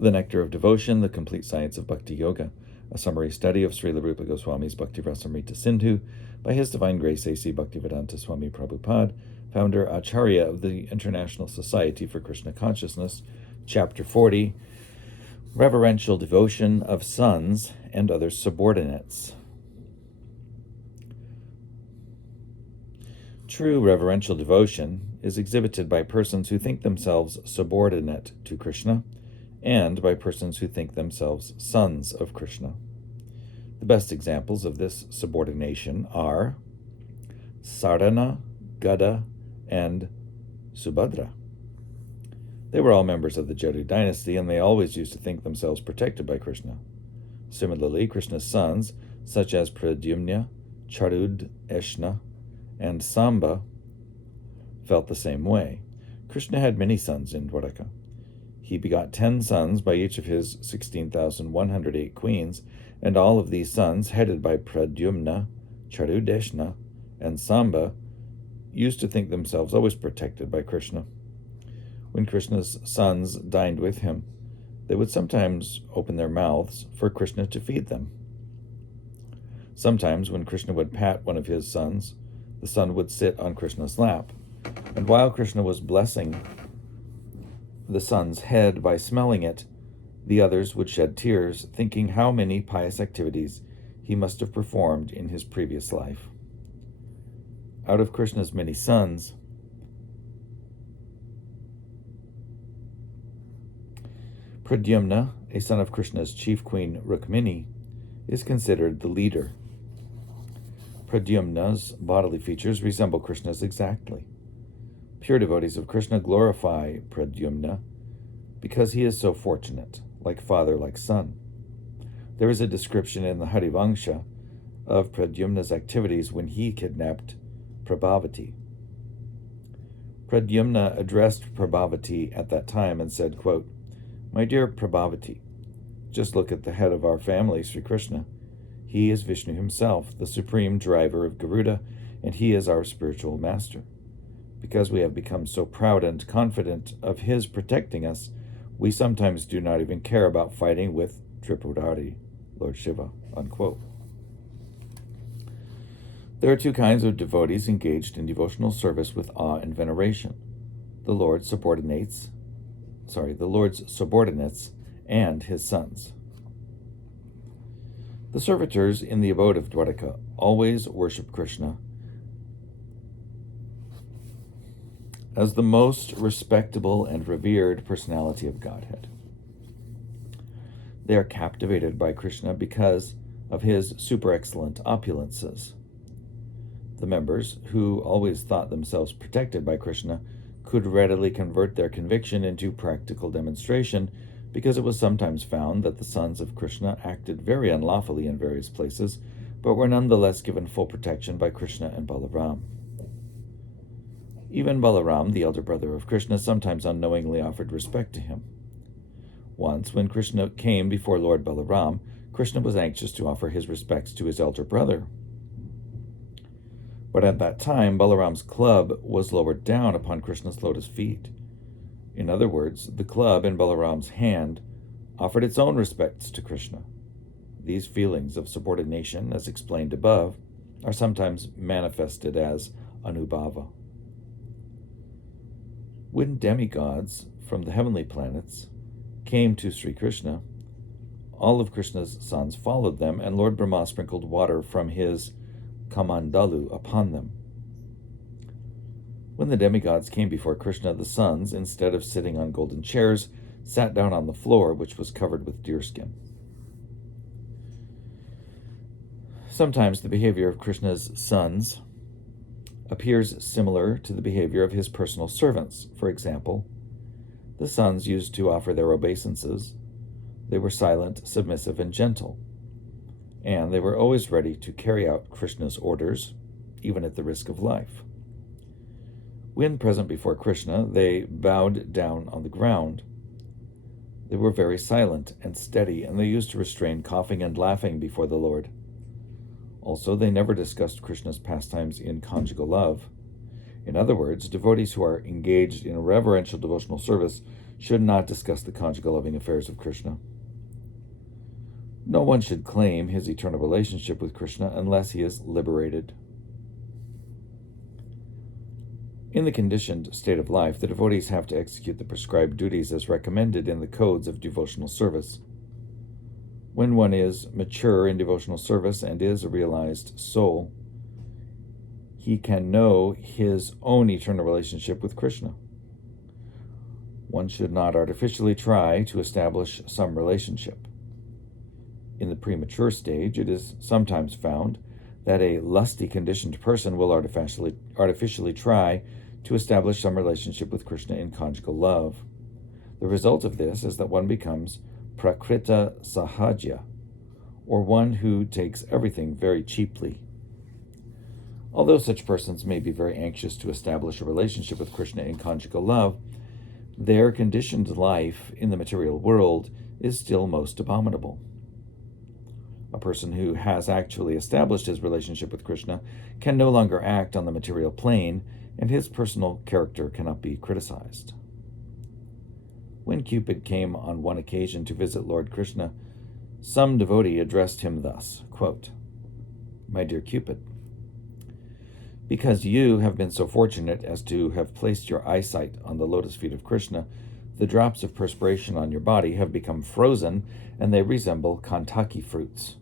The Nectar of Devotion, The Complete Science of Bhakti Yoga, a summary study of Srila Rupa Goswami's Bhakti Rasamrita Sindhu by His Divine Grace A.C. Bhaktivedanta Swami Prabhupada, founder Acharya of the International Society for Krishna Consciousness, Chapter 40, Reverential Devotion of Sons and Other Subordinates. True reverential devotion is exhibited by persons who think themselves subordinate to Krishna, and by persons who think themselves sons of Krishna. The best examples of this subordination are Sarana, Gada, and Subhadra. They were all members of the Jadu dynasty, and they always used to think themselves protected by Krishna. Similarly, Krishna's sons, such as Pradyumna, Charudeshna, and Samba, felt the same way. Krishna had many sons in Dwaraka. He begot 10 sons by each of his 16,108 queens, and all of these sons, headed by Pradyumna, Charudeshna, and Samba, used to think themselves always protected by Krishna. When Krishna's sons dined with him, they would sometimes open their mouths for Krishna to feed them. Sometimes, when Krishna would pat one of his sons, the son would sit on Krishna's lap, and while Krishna was blessing the son's head by smelling it, the others would shed tears, thinking how many pious activities he must have performed in his previous life. Out of Krishna's many sons, Pradyumna, a son of Krishna's chief queen Rukmini, is considered the leader. Pradyumna's bodily features resemble Krishna's exactly. Pure devotees of Krishna glorify Pradyumna because he is so fortunate, like father, like son. There is a description in the Harivangsha of Pradyumna's activities when he kidnapped Prabhavati. Pradyumna addressed Prabhavati at that time and said, quote, "My dear Prabhavati, just look at the head of our family, Sri Krishna. He is Vishnu himself, the supreme driver of Garuda, and he is our spiritual master. Because we have become so proud and confident of his protecting us, we sometimes do not even care about fighting with Tripurari, Lord Shiva," unquote. There are two kinds of devotees engaged in devotional service with awe and veneration: the Lord's subordinates and his sons. The servitors in the abode of Dwaraka always worship Krishna as the most respectable and revered personality of Godhead. They are captivated by Krishna because of his super excellent opulences. The members, who always thought themselves protected by Krishna, could readily convert their conviction into practical demonstration, because it was sometimes found that the sons of Krishna acted very unlawfully in various places, but were nonetheless given full protection by Krishna and Balaram. Even Balaram, the elder brother of Krishna, sometimes unknowingly offered respect to him. Once, when Krishna came before Lord Balaram, Krishna was anxious to offer his respects to his elder brother. But at that time, Balaram's club was lowered down upon Krishna's lotus feet. In other words, the club in Balaram's hand offered its own respects to Krishna. These feelings of subordination, as explained above, are sometimes manifested as anubhava. When demigods from the heavenly planets came to Sri Krishna, all of Krishna's sons followed them, and Lord Brahma sprinkled water from his kamandalu upon them. When the demigods came before Krishna, the sons, instead of sitting on golden chairs, sat down on the floor, which was covered with deerskin. Sometimes the behavior of Krishna's sons appears similar to the behavior of his personal servants. For example, the sons used to offer their obeisances. They were silent, submissive, and gentle, and they were always ready to carry out Krishna's orders, even at the risk of life. When present before Krishna, they bowed down on the ground. They were very silent and steady, and they used to restrain coughing and laughing before the Lord. Also, they never discussed Krishna's pastimes in conjugal love. In other words, devotees who are engaged in reverential devotional service should not discuss the conjugal loving affairs of Krishna. No one should claim his eternal relationship with Krishna unless he is liberated. In the conditioned state of life, the devotees have to execute the prescribed duties as recommended in the codes of devotional service. When one is mature in devotional service and is a realized soul, he can know his own eternal relationship with Krishna. One should not artificially try to establish some relationship. In the premature stage, it is sometimes found that a lusty conditioned person will artificially try to establish some relationship with Krishna in conjugal love. The result of this is that one becomes prakrita sahaja, or one who takes everything very cheaply. Although such persons may be very anxious to establish a relationship with Krishna in conjugal love, their conditioned life in the material world is still most abominable. A person who has actually established his relationship with Krishna can no longer act on the material plane, and his personal character cannot be criticized. When Cupid came on one occasion to visit Lord Krishna, some devotee addressed him thus, quote, "My dear Cupid, because you have been so fortunate as to have placed your eyesight on the lotus feet of Krishna, the drops of perspiration on your body have become frozen, and they resemble kantaki fruits,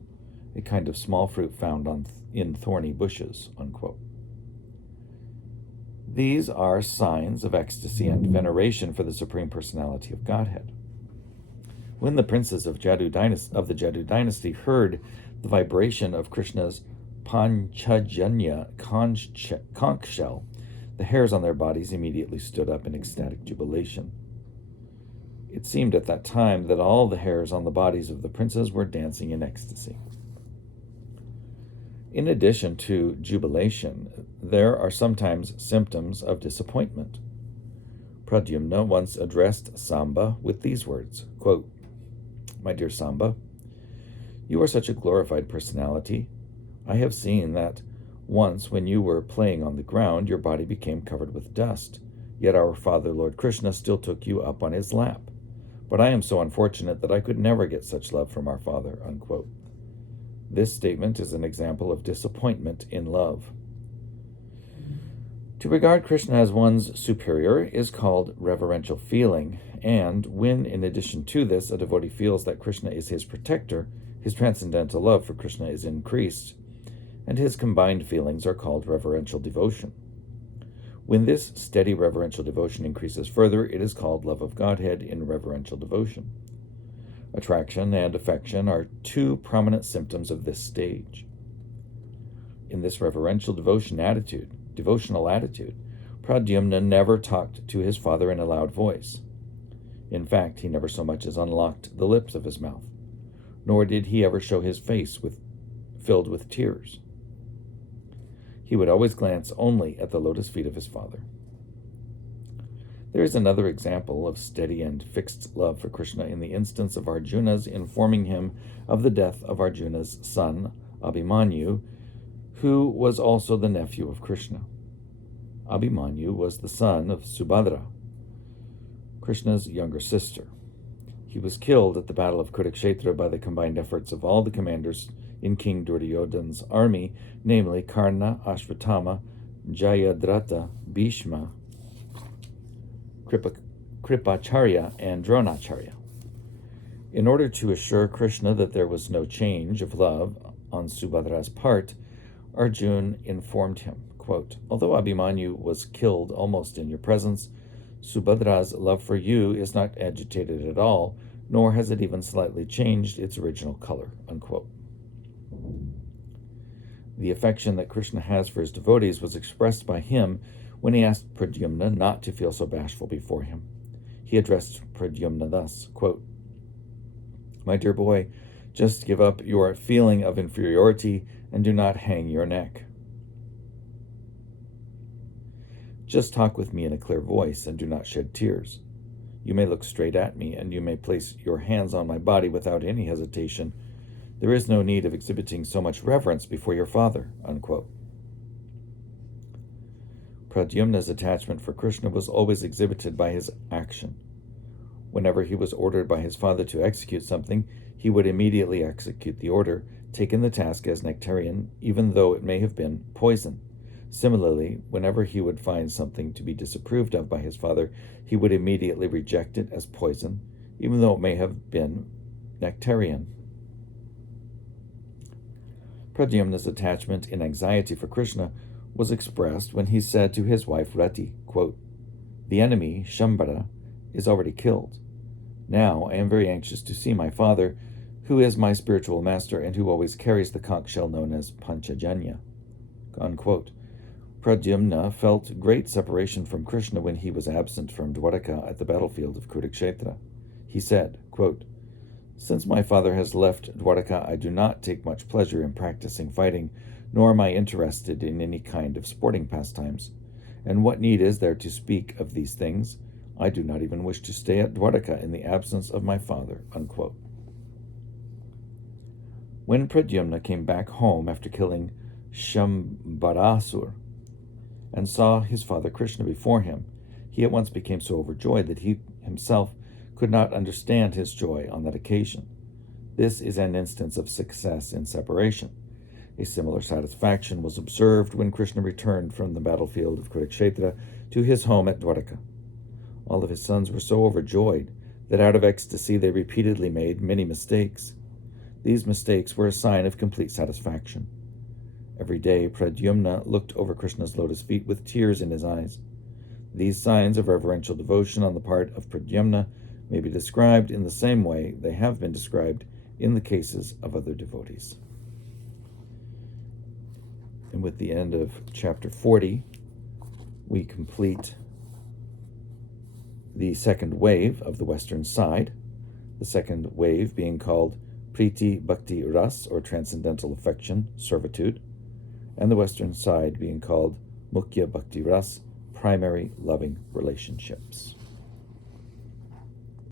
a kind of small fruit found in thorny bushes," unquote. These are signs of ecstasy and veneration for the Supreme Personality of Godhead. When the princes of the Jadu dynasty heard the vibration of Krishna's Panchajanya conch shell, the hairs on their bodies immediately stood up in ecstatic jubilation. It seemed at that time that all the hairs on the bodies of the princes were dancing in ecstasy. In addition to jubilation, there are sometimes symptoms of disappointment. Pradyumna once addressed Samba with these words, quote, "My dear Samba, you are such a glorified personality. I have seen that once when you were playing on the ground, your body became covered with dust, yet our Father Lord Krishna still took you up on his lap. But I am so unfortunate that I could never get such love from our Father," unquote. This statement is an example of disappointment in love. To regard Krishna as one's superior is called reverential feeling, and when, in addition to this, a devotee feels that Krishna is his protector, his transcendental love for Krishna is increased, and his combined feelings are called reverential devotion. When this steady reverential devotion increases further, it is called love of Godhead in reverential devotion. Attraction and affection are two prominent symptoms of this stage. In this reverential devotional attitude, Pradyumna never talked to his father in a loud voice. In fact, he never so much as unlocked the lips of his mouth, nor did he ever show his face filled with tears. He would always glance only at the lotus feet of his father. There is another example of steady and fixed love for Krishna in the instance of Arjuna's informing him of the death of Arjuna's son, Abhimanyu, who was also the nephew of Krishna. Abhimanyu was the son of Subhadra, Krishna's younger sister. He was killed at the Battle of Kurukshetra by the combined efforts of all the commanders in King Duryodhana's army, namely Karna, Ashvatthama, Jayadratha, Bhishma, Kripacharya, and Dronacharya. In order to assure Krishna that there was no change of love on Subhadra's part, Arjuna informed him, quote, "Although Abhimanyu was killed almost in your presence, Subhadra's love for you is not agitated at all, nor has it even slightly changed its original color," unquote. The affection that Krishna has for his devotees was expressed by him when he asked Pradyumna not to feel so bashful before him. He addressed Pradyumna thus, quote, "My dear boy, just give up your feeling of inferiority and do not hang your neck. Just talk with me in a clear voice and do not shed tears. You may look straight at me and you may place your hands on my body without any hesitation. There is no need of exhibiting so much reverence before your father," unquote. Pradyumna's attachment for Krishna was always exhibited by his action. Whenever he was ordered by his father to execute something, he would immediately execute the order, taking the task as nectarian, even though it may have been poison. Similarly, whenever he would find something to be disapproved of by his father, he would immediately reject it as poison, even though it may have been nectarian. Pradyumna's attachment and anxiety for Krishna was expressed when he said to his wife Rati, quote, "The enemy, Shambhara, is already killed. Now I am very anxious to see my father, who is my spiritual master and who always carries the conch shell known as Panchajanya." Unquote. Pradyumna felt great separation from Krishna when he was absent from Dwaraka at the battlefield of Kurukshetra. He said, quote, "Since my father has left Dwaraka, I do not take much pleasure in practicing fighting, nor am I interested in any kind of sporting pastimes. And what need is there to speak of these things? I do not even wish to stay at Dwaraka in the absence of my father." Unquote. When Pradyumna came back home after killing Shambharasur and saw his father Krishna before him, he at once became so overjoyed that he himself could not understand his joy on that occasion. This is an instance of success in separation. A similar satisfaction was observed when Krishna returned from the battlefield of Kurukshetra to his home at Dwaraka. All of his sons were so overjoyed that out of ecstasy they repeatedly made many mistakes. These mistakes were a sign of complete satisfaction. Every day, Pradyumna looked over Krishna's lotus feet with tears in his eyes. These signs of reverential devotion on the part of Pradyumna may be described in the same way they have been described in the cases of other devotees. And with the end of chapter 40, we complete the second wave of the western side, the second wave being called Priti Bhakti Ras, or transcendental affection, servitude, and the western side being called Mukhya Bhakti Ras, primary loving relationships.